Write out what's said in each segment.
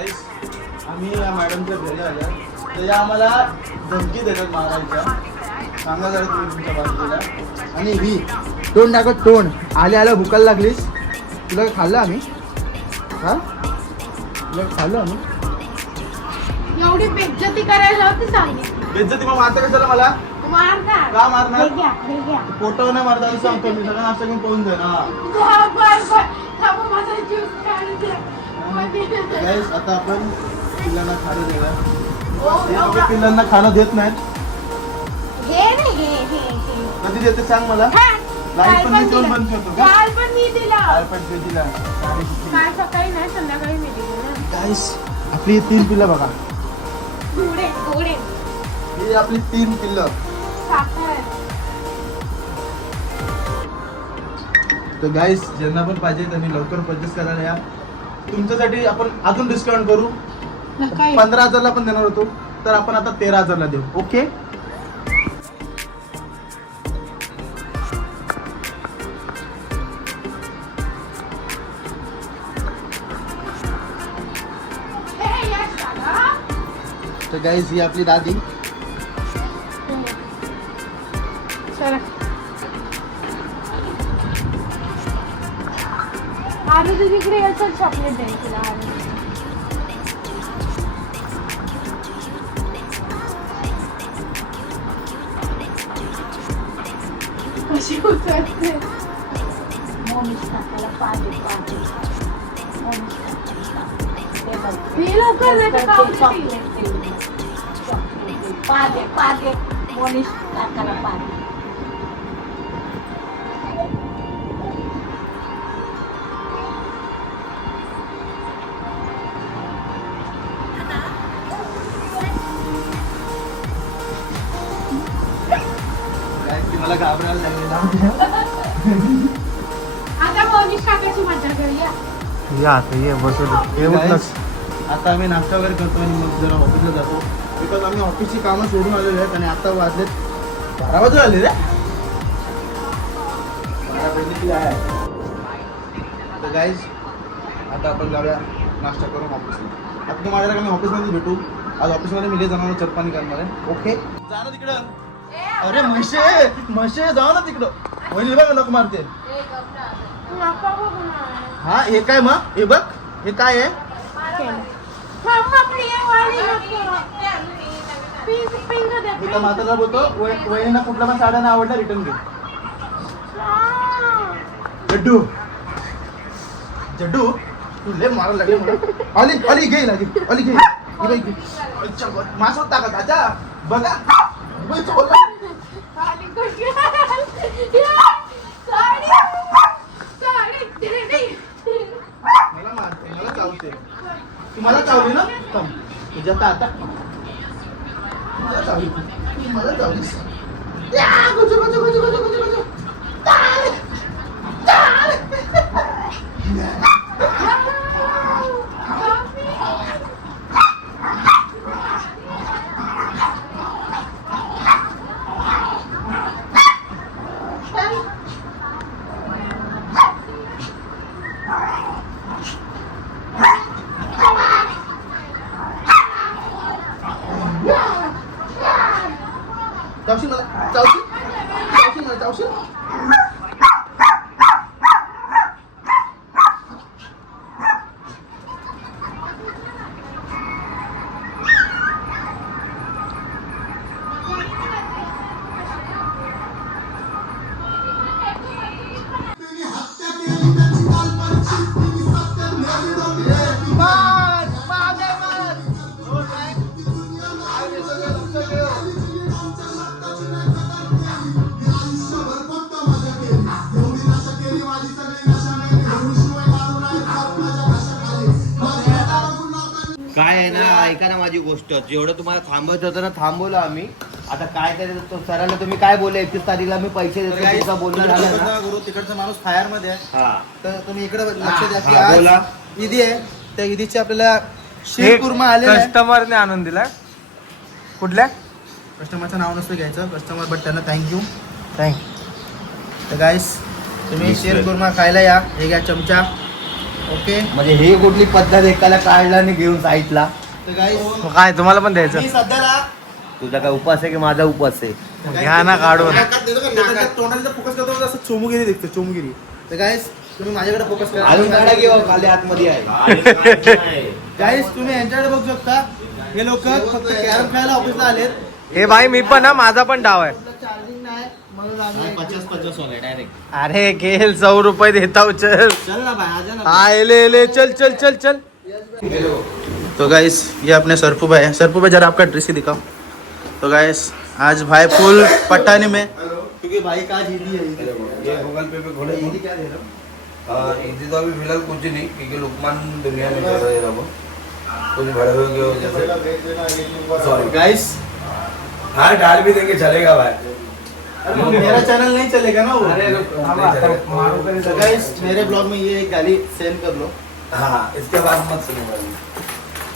गाईस आम्ही या मॅडमच्या घरी आल्या तर या आम्हाला धमकी देतात मारायच्या. सांगा जरा तुम्ही तुमच्या बाजूला. आणि ही तोंड टाकत तोंड आल्या आल्या भुकायला लागलीस. तुला खाल्लं आम्ही हा तुला खाल्लं आम्ही. एवढी बेइज्जती करायला होती सांगितली. बेइज्जती मग मारता कशाला मला? मारणार का मारणार? हे घ्या. पोटावर नाही मारता सांगतो मी. सगळं नाश्ता घेऊन पळून जाईल हा. बर थांबा माझा ज्यूस काढून द्या. गाईस आता आपण पिल्लांना खाणं देऊया. हे एवढा- लोकं पिल्लांना खाणं देत नाहीत. हे नाही हे कधी देते सांग मला. लाईट पण मी देऊन बंद करतो का? काल पण मी दिला. काल पण ते दिला. काल सकाळी नाही संध्याकाळी मी दिलं ना. गाईस आपली 3 पिल्लं बघा. घोडे ही आपली 3 पिल्लं. साखर. तर गाईस ज्यांना पण पाहिजे त्यांनी लवकर परचेस करायला या. तुमच्यासाठी आपण अजून डिस्काउंट करू. 15,000ला पण देणार होतो तर आपण आता 13,000ला देऊ. ओके तर गाईस ही आपली दादी. आरू तुझीकडे याचं चॉकलेट द्यायचं तुला. कशी उतरते. हे लवकर नाही तर कावळी ती. पादे मोनिश काकाला पादे. गाईस ती मला घाबरायला लागली. आता मोनिश काकाची मजा करूया. या आता ये बसू दे. Guys, आता आम्ही नाश्ता वगैरे करतो आणि मग जरा ऑफिसला जातो. बिकॉज आम्ही ऑफिसची कामं सोडून आलेलो आहेत आणि आता वाजलेत 12 वाजून आले रे. 12 आहे. तर गाईज आता आपण जाऊया नाश्ता करून ऑफिसला. आता तुम्हाला आम्ही ऑफिसमध्ये भेटू. आज ऑफिसमध्ये मी जाणार चरपाणी करणार आहे. ओके जा ना तिकडं. अरे म्हशे जाऊ ना तिकडं. वहिनी बघ नको मारते. नका बघू ना. हा हे काय मग हे बघ हे काय आहे. मी तर म्हातारा बोलतो वहिनीला कुठला पण साड्या नाही आवडल्या रिटर्न घे. जड्डू जड्डू तू लय मारायला लागले मला. अली घे ना अली घे. मासवत टाकत आता बघा. मला मारते मला चावते. तू मला चावली ना तुझ्या आता मला चावली. मला चावलीस. चावशील मला चावशील. काय आहे ना ऐका ना माझी गोष्ट. जेवढं तुम्हाला थांबवायचं होतं ना थांबवलं आम्ही. आता काय करायचं सरांना तुम्ही काय बोलले 31 तारीखला मी पैसे देतो तुमचा बोलणं झालं ना. तिकडचा माणूस फायर मध्ये आहे. हा तर तुम्ही इकडे लक्ष द्या की हा, बोला. आज ईदी आहे. त्या ईदीचे आपल्याला शीरकुर्मा आलेला आहे. कस्टमरने आणून दिला. कुठल्या कस्टमरचं नाव नसतं घ्यायचं कस्टमर बट त्यांना थँक्यू. थँक्यू. तर गाईस तुम्ही शीरकुर्मा खायला या. हे घ्या चमचा. ओके म्हणजे हे कुठली पद्धत एकाला काढला आणि घेऊन साईडला. तर गाईस काय तुम्हाला पण द्यायचं मी सध्याला तुझा काय उपास आहे की माझा उपास आहे? घ्या ना काढून. तोंडाला फोकस करतो असं चोमुगिरी दिसते चोमुगिरी. तर गाईस तुम्ही माझ्याकडे फोकस करा. अजून काढा की खाली आतमध्ये आहे. गाईस तुम्ही यांच्याकडे बघू शकता. हे लोक फक्त कॅरम खेळायला ऑफिसला आलेत. हे भाई मी पण ना, माझा पण डाव आहे. चार्जिंग नाही म्हणून आम्ही 50 वाले डायरेक्ट. अरे घेल 100 रुपये देता हूं, चल. चल ना भाई आजा ना. हाँ ले चल चल चल चल. तो गाइस ये अपने सरफू भाई है. सरफू भाई जरा आपका ड्रेस ही दिखाओ. तो गाइस आज भाई फुल पठानी में क्योंकि भाई का आज ईदी है. ये गूगल पे खोले ईदी क्या दे रहा हूँ? ईदी तो अभी फिलहाल कुछ नहीं, क्योंकि लुकमान दुनिया में चल रहा है वो कुछ बड़े हुए की वजह से. सॉरी गाइस हाँ डाल भी देंगे, चलेगा भाई. मेरा चैनल नहीं चलेगा ना वो. नहीं चलेगा. तो गाइस मेरे ब्लॉग में ये एक गाली सेंड कर लो. हाँ इसके बाद मत सुनो भाई.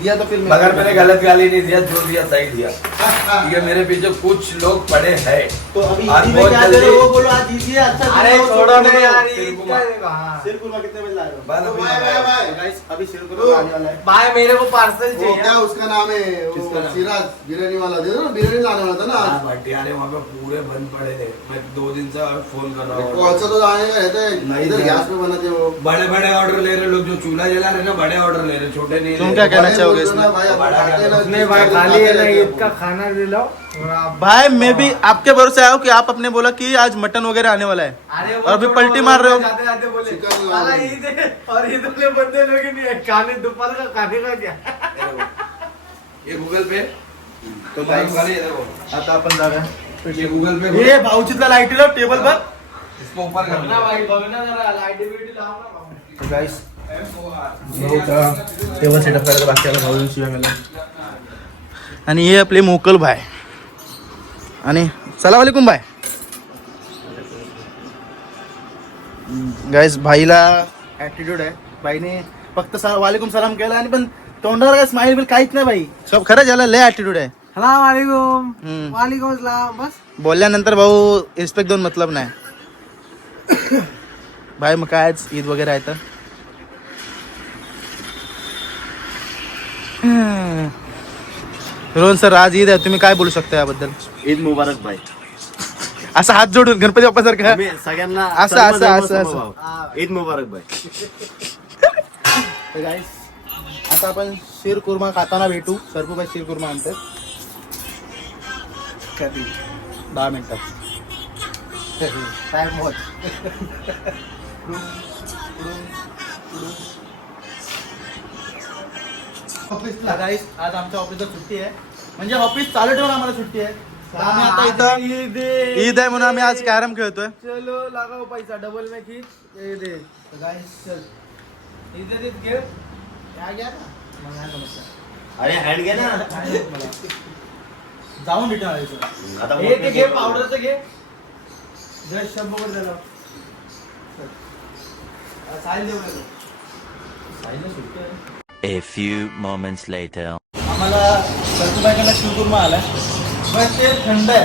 दिया तो फिर मगर मैंने गलत गाली नहीं दिया, जो दिया सही दिया, क्योंकि मेरे पीछे कुछ लोग पड़े हैं. तो अभी आज ईदी में बहुत क्या दे रहे हो जल्दी- वो बोलो. आज ईदी है. अच्छा अरे दिन है, वो छोड़ो ना बोलो. यार, सिर ईद कुमार. का देखो, हाँ. सिर कुरमा कितने बजे ला रहे हो? बाय बाय बाय गाइस अभी सिर कुरमा आने वाला है. भाई मेरे को पार्सल वो चाहिए. क्या उसका नाम है किसका वो नाम? सिराज बिरयानी वाला दे दो ना. बिरयानी लाने वाला था ना आज. भटियारे वहाँ पे पूरे बंद पड़े थे. मैं 2 दिन से और फोन कर रहा हूँ. कौन सा तो आने का रहता है नहीं इधर दिया. गैस पे बनाते हो. बड़े बड़े ऑर्डर ले रहे लोग, जो चूल्हा जला रहे ना, बड़े ऑर्डर ले रहे, छोटे नहीं तुम ले क्या रहे. कहना भाई चाहोगे बोल दो इसमें? ना भाई, अपन खाते हैं ना, उसने भाई खाते खाली है ना रहते हैं ईद का अपन. खाना दिलाओ. भाई मैं भी आपके भरोसे आया हूँ कि आप अपने बोला कि आज मटन वगैरह आने वाला है. अरे और अभी पलटी मार रहे हो. जाते जाते बोले चिकन साला वाले. ईद है और ईद वाले बंदे लोग ही नहीं है, खाने दोपहर का खाने का क्या. ये गूगल पे तो तो guys, वाले ये देखो, आता आपण जाऊया. ये गूगल पे ये भाऊजीतला लाईट लाव टेबल पर. इसको ऊपर कर ना भाई बघना जरा लाईट बीट लाव ना भाऊ. तो गाइस टेबल सेटअप करायला बाकी आला भाऊ शिवाय मला. आणि हे आपले मोकल भाई आणि सलाम वालेकुम भाई. गाइस भाईला ॲटिट्यूड आहे. भाईने फक्त वालेकुम सलाम केला आणि पण तोंडावर काय स्माइल बिल काहीच नाही भाई. सब खरं झालं. लय ॲटिट्यूड आहे. सलाम वालेकुम. हम्म. वालेकुम सलाम. बस बोलल्यानंतर भाऊ रिस्पेक्ट देऊन मतलब नाही. भाई मग काय आज ईद वगैरे आहे तर रोहन सर आज ईद आहे. तुम्ही काय बोलू शकता याबद्दल? ईद मुबारक भाई. असं हात जोडून गणपती बाप्पा सारखं. आम्ही सगळ्यांना असं- सर्व असं- धर्म असं- समभाव. ईद मुबारक भाई. तर गाईस आता आपण शीर कुर्मा खाताना भेटू. सरपूबाई शीर कुर्मा आणतात 10 मिनिटात. Time watch. ऑफिसला गाईस आज आमच्या ऑफिसला सुट्टी आहे. म्हणजे ऑफिस चालू ठेवून आम्हाला सुट्टी आहे. तर आम्ही आता इथं ईद आहे म्हणून आम्ही आज कॅरम खेळतोय. चलो लगाओ पैसा डबल में खींच ये दे. तर गाईस चल इधर इधर घे. क्या घ्या ना मला नाही समजलं. अरे हँड घे ना. जाऊन रिटर्न आणायचं. आता हे ते घे पावडरचं घे. जर शंभर वर झालं. साहिल देऊ नका. साहिलला सुट्टी आहे. A few moments later. आम्हाला सरकुबाईकडनं शिवकुर्मा आला पण ते थंड आहे.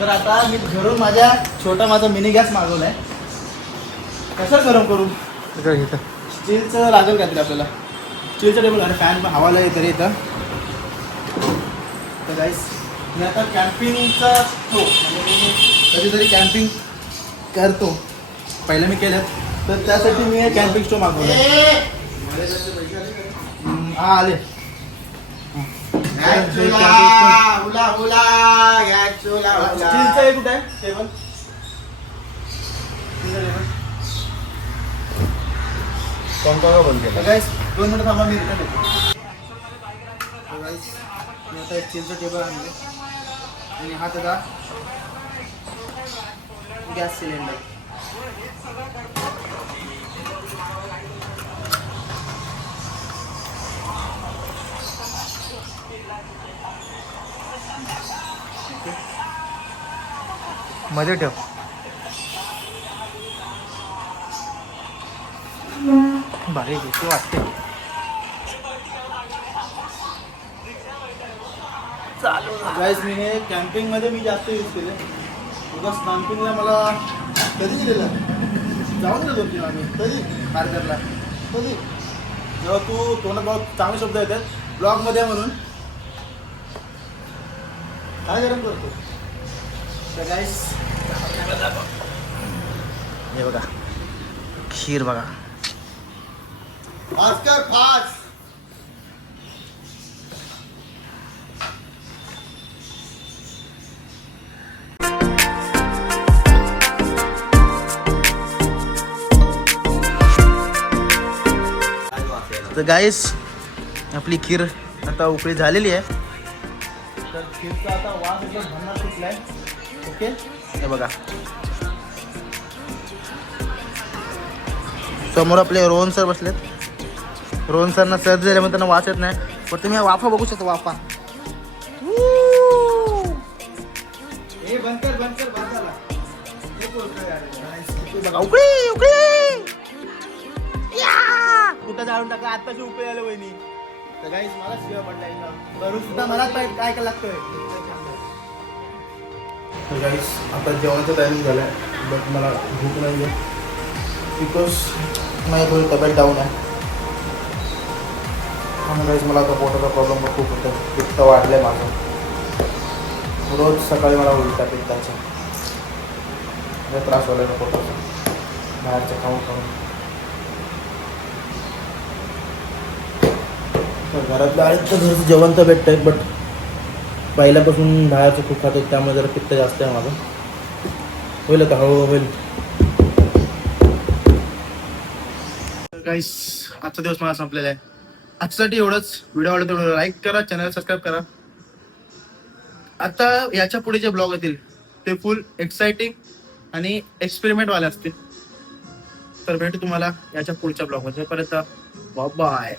तर आता मी घरून माझ्या माझा मिनी गॅस मागवला आहे. कसं गरम करू? स्टीलचं लागेल काहीतरी आपल्याला. स्टीलचं टेबल आणि फॅन पण हवाला आहे तरी इथं. तर गाईस मी आता कॅम्पिंगचा म्हणजे मी कधीतरी कॅम्पिंग करतो. पहिलं मी केलं तर त्यासाठी मी कॅम्पिंग स्टोव मागवला. हा आले. स्टीलचं आहे कुठे आहे टेबल? गाईस 2 मिनिटं थांबा मी रिटर्न येतो. गाईस मी आता एक स्टीलचं टेबल आणले आणि हा त्याचा गॅस सिलेंडर. मध्ये ठेव. भारी घेतो वाटते. गाईस मी हे कॅम्पिंगमध्ये मी जास्त यूज केले. उगाच कॅम्पिंगला मला कधी दिलेलं जाऊन गेलो होतो आम्ही कधी पार्करला. कधी जेव्हा तू तोंडात बहुत चांगले शब्द येतात ब्लॉगमध्ये म्हणून काय गरम करतो तर गाईस हे बघा खीर बघा भास्कर फास तर गाईस आपली खीर आता उकळी झालेली आहे तर खीरचा आता वास एकदम भन्नाट सुटलाय ओके हे बघा समोर आपले रोहन सर बसलेत रोहन सरना सर्दी झाल्यामुळे त्यांना वास येत नाही पण तुम्ही ह्या वाफा बघू शकता वाफा बघा उकळी उकळी कुठं जाळून टाका आत्ताची उकळी आलं वहिनी तर गाईस मला शिवा पडला करून सुद्धा मलाच पाहिजे काय काय लागतंय तर गाईस आता जेवणाचं टायमिंग झालं आहे बट मला भूक नाही आहे बिकॉज माझी थोडी तब्येत डाऊन आहे आणि गाईस मला आता पोटाचा प्रॉब्लेम खूप होतो पित्त वाढलं आहे माझं रोज सकाळी मला उलटा पित्ताचा त्रास व्हायला पोटाचा बाहेरचं खाऊन खाऊन घरातलं आहे तर घरचं जेवण तर भेटत आहे बट पहिल्यापासून बाहेरचं खूप खातो त्यामुळे जरा पित्त जास्त आहे माझं होईल आता हळूहळू होईल गाईस आजचा दिवस मला संपलेला आहे आजसाठी एवढंच व्हिडिओ आवडला तर लाईक करा चॅनल सबस्क्राईब करा आता याच्या पुढे जे ब्लॉग येतील ते फुल एक्साइटिंग आणि एक्सपेरिमेंटवाले असतील तर भेटू तुम्हाला याच्या पुढच्या ब्लॉगमध्ये तोपर्यंत बाय